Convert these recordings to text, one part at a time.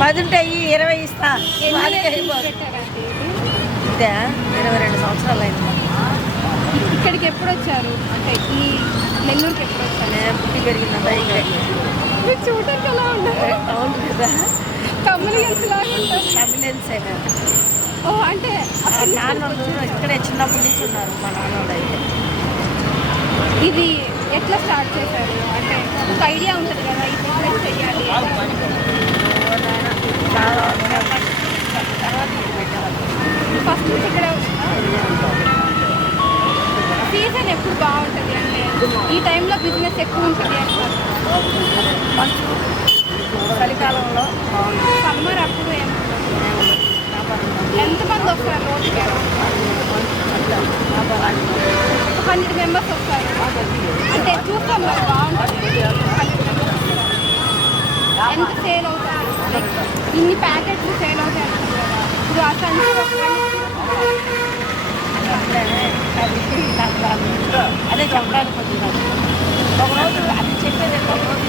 10 ఉంటాయి, 20 ఇస్తా. ఇదే 22 సంవత్సరాలు అయింది. ఇక్కడికి ఎప్పుడు వచ్చారు? అంటే ఈ నెల్లూరుకి ఎప్పుడు వచ్చారు? నేను పుట్టి పెరిగిందంతా ఇక్కడే. మీరు చూడటానికి ఎలా ఉంటారు? అవును కదా, కమ్యూనియన్స్ లాగా ఉంటారు. కమిలియన్స్ అయినారు. ఓ అంటే నాన్నోళ్ళు ఇక్కడే చిన్నప్పటి నుంచి ఉన్నారు. మా నాన్నోళ్ళు అయితే ఇది ఎట్లా స్టార్ట్ చేశారు? అంటే ఒక ఐడియా ఉంటుంది కదా, ఈ బిజినెస్ చెయ్యాలి. తర్వాత ఫస్ట్ ఇక్కడ సీజన్ ఎప్పుడు బాగుంటుంది అంటే ఈ టైంలో బిజినెస్ ఎక్కువ ఉంటుంది అంటారు. చలికాలంలో సమ్మర్ అప్పుడు ఎంతమంది వస్తారు రోజుకి? 100 మెంబర్స్ వస్తారు. అంటే చూస్తాం మరి బాగుంటుంది. 100 మెంబర్స్ ఎంత సేల్ అవుతారు? ఇన్ని ప్యాకెట్లు సేల్ అవుతాయి అంటారు కదా. ఇప్పుడు ఆ అదే చెప్పడానికి వచ్చినాను. ఒకరోజు అది చెప్పేది ఒకరోజు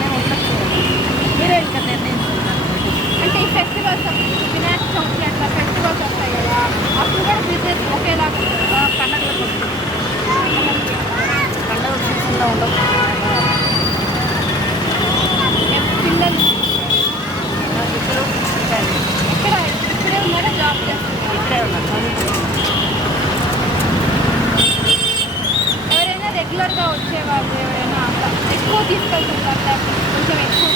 నేను ఉండొచ్చు. మీరే ఇంకా నిర్ణయించుకున్నాను. అంటే ఈ ఫెస్టివల్స్ వినాయక చవితి అట్లా ఫెస్టివల్స్ వస్తాయి కదా, అప్పుడు కూడా బిజినెస్ ఒకేలాగా పండగలకు వస్తుంది. పండగ సీజన్లో ఉండదు. పిల్లలు ఇప్పుడు ఎక్కడ ఇక్కడే ఉన్నారా, జాబ్ చేస్తున్నారు? ఇక్కడే ఉన్నారు. ఎవరైనా రెగ్యులర్గా వచ్చేవాళ్ళు ఎవరైనా ఎక్కువ తీసుకెళ్తుంటారు, లేకపోతే కొంచెం ఎక్కువ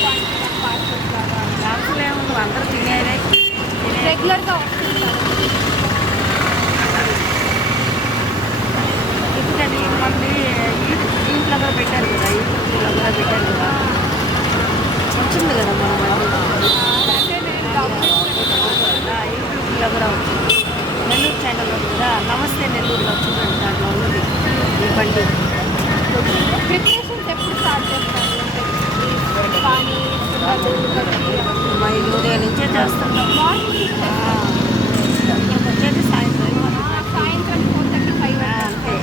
క్వాంటిటీ పార్సల్స్ లాగా క్లాసులు ఏముంది, అందరూ తినేదే. రెగ్యులర్గా వస్తుంటారు. ఎందుకని మళ్ళీ ఇంట్లో కూడా పెట్టారు కదా, యూట్యూబ్లో కూడా పెట్టారు కదా, వచ్చింది కదా మనం అంటే నేను యూట్యూబ్లో కూడా వచ్చింది. నెల్లూరు ఛానల్లో కూడా నమస్తే నెల్లూరులో వచ్చిందండి. దాంట్లో ఉన్నది ఈ బండి. ప్రిపరేషన్స్ ఎప్పుడు స్టార్ట్ చేస్తారు? అంటే కానీ మా ఈ ఉదయం నుంచే చేస్తున్నాం. మార్నింగ్ ఇక్కడికి వచ్చేది సాయంత్రం. సాయంత్రం 4:35 అంతే.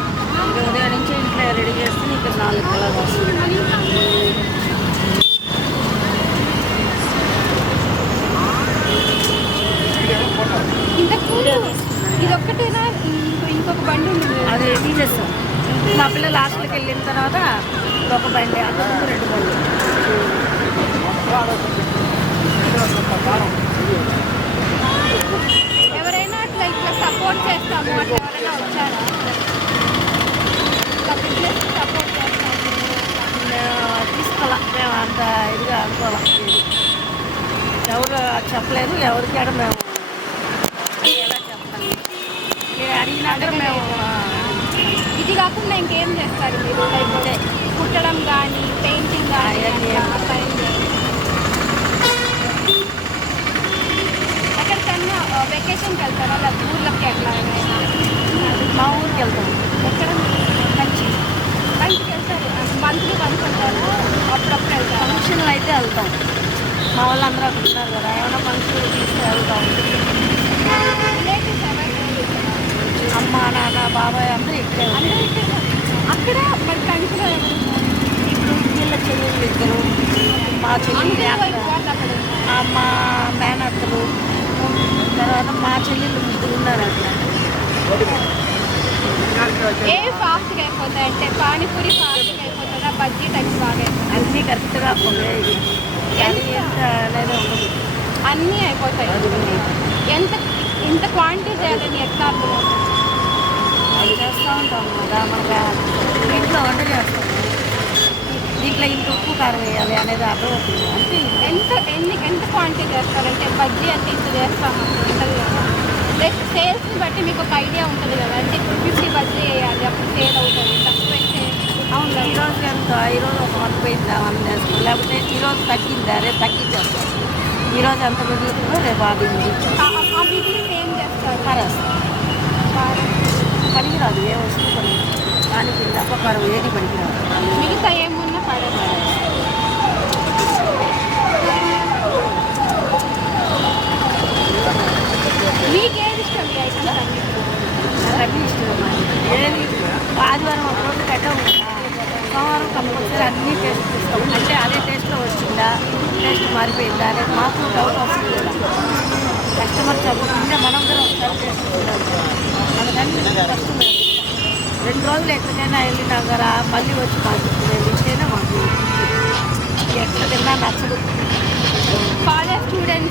ఇది ఉదయం నుంచి ఇంట్లో రెడీ చేస్తే ఇక్కడ 4 కలర్ వస్తుంది. ఇంతకు ఇది ఒక్కటేనా? ఇంకొక బండి ఉంది. అది తీసేస్తాం. మా పిల్లలు హాస్టల్కి వెళ్ళిన తర్వాత ఒక బండి, అంతకు 2 బండ్లు. ఎవరైనా అట్లా ఇట్లా సపోర్ట్ చేస్తాము అట్లా ఎవరైనా వచ్చారా? ఇట్లా బిజినెస్ సపోర్ట్ చేస్తాము తీసుకోవాలా, మేము అంత ఇదిగా అనుకోవాలి. ఎవరు చెప్పలేదు, ఎవరికి ఆడ మేము ఎలా చెప్పాలి. మీరు అడిగినాక మేము ఇది కాకుండా ఇంకేం చేస్తారు మీరు? లేకపోతే కుట్టడం కానీ పెయింటింగ్ కానీ అట్లా ఏం చేస్తారు? ఎక్కడికన్నా వెకేషన్కి వెళ్తారా, లేదా ఊర్లకి అట్లా ఏమైనా? మా ఊరికి వెళ్తాం. ఎక్కడ? కంచికి వెళ్తారు. మంత్లీ వన్స్ వెళ్తారా, అప్పుడప్పుడు వెళ్తారు? ఫంక్షన్లు అయితే వెళ్తాం. మా వాళ్ళు అందరూ అక్కడ ఉన్నారు కదా, ఏమైనా ఫంక్షన్లు తీసుకు వెళ్తాం. రిలేటివ్స్ ఎవరైనా అమ్మ నాన్న బాబాయ్ అందరూ ఇక్కడే అందరూ ఉన్నారు. ఇక్కడ అక్కడ మరి కంచిలో ఎవరున్నారు? ఇప్పుడు వీళ్ళ చెల్లెళ్ళు ఇద్దరు, మా చెల్లి అక్కడ మా మేనత్తలు, తర్వాత మా చెల్లెళ్ళు 3 ఉన్నారు అట్లా. ఏ ఫాస్ట్గా అయిపోతాయి అంటే పానీపూరి ఫాస్ట్గా అయిపోతుందా, బజ్జీ టైప్స్ బాగా అయిపోతాయి? అన్నీ కరెక్ట్గా ఉండేది. కానీ ఎంత అనేది ఉండదు. అన్నీ అయిపోతాయి. ఎంత ఇంత క్వాంటిటీ చేయాలని ఎట్లా అర్థమవుతుంది? అది చేస్తూ ఉంటాం కదా, మనకు ఇంట్లో వంట చేస్తాం. దీంట్లో ఇంత ఉప్పు కారం వేయాలి అనేది అర్థమవుతుంది. అంటే ఎంత క్వాంటిటీ చేస్తారంటే బజ్జీ అంటే ఇంత చేస్తాము ఉంటుంది కదా. నెక్స్ట్ సేల్స్ని బట్టి మీకు ఒక ఐడియా ఉంటుంది కదా, అంటే ఇప్పుడు 50 బజ్జీ వేయాలి అప్పుడు సేల్ అవుతుంది, తక్కువైతే అవును. ఈరోజు ఎంత, ఈరోజు ఒక 100 పోయిందా 100 వేస్తాం, లేకపోతే ఈరోజు తగ్గిందా రేపు తగ్గించేస్తాం. ఈరోజు ఎంత మిగులుతుందో రేపు అది ఆ బిజినెస్ ఏం చేస్తారు? కరేస్తాం. పనికిరాదు, ఏ వస్తువు పనికిరాదు. దానికి తప్ప కరం ఏది పనికిరాదు. మిగతా ఏమున్నా పడేస్తారు. మీకేది ఇష్టం ఈ ఐటమ్స్ అన్నింటిలో? నాకు అన్నీ ఇష్టం. ఏది ఆదివారం ఒక రోజు పెట్టాము, సోమవారం కంపల్సరీ అన్నీ టేస్ట్ చేస్తాం. అంటే అదే టేస్ట్లో వచ్చిందా టేస్ట్ మారిపోయిందా అనేది మాకు డౌట్ వస్తుంది కదా. కస్టమర్ చదువుకుంటే మనం కూడా ఒకసారి టేస్ట్ చూడాలి. అందుకని కస్టమర్ 2 రోజులు ఎక్కడికైనా వెళ్ళినా కదా మళ్ళీ వచ్చి మాకు వెళ్తేనే మాకు ఎక్కడ తిన్నా నచ్చదు. College students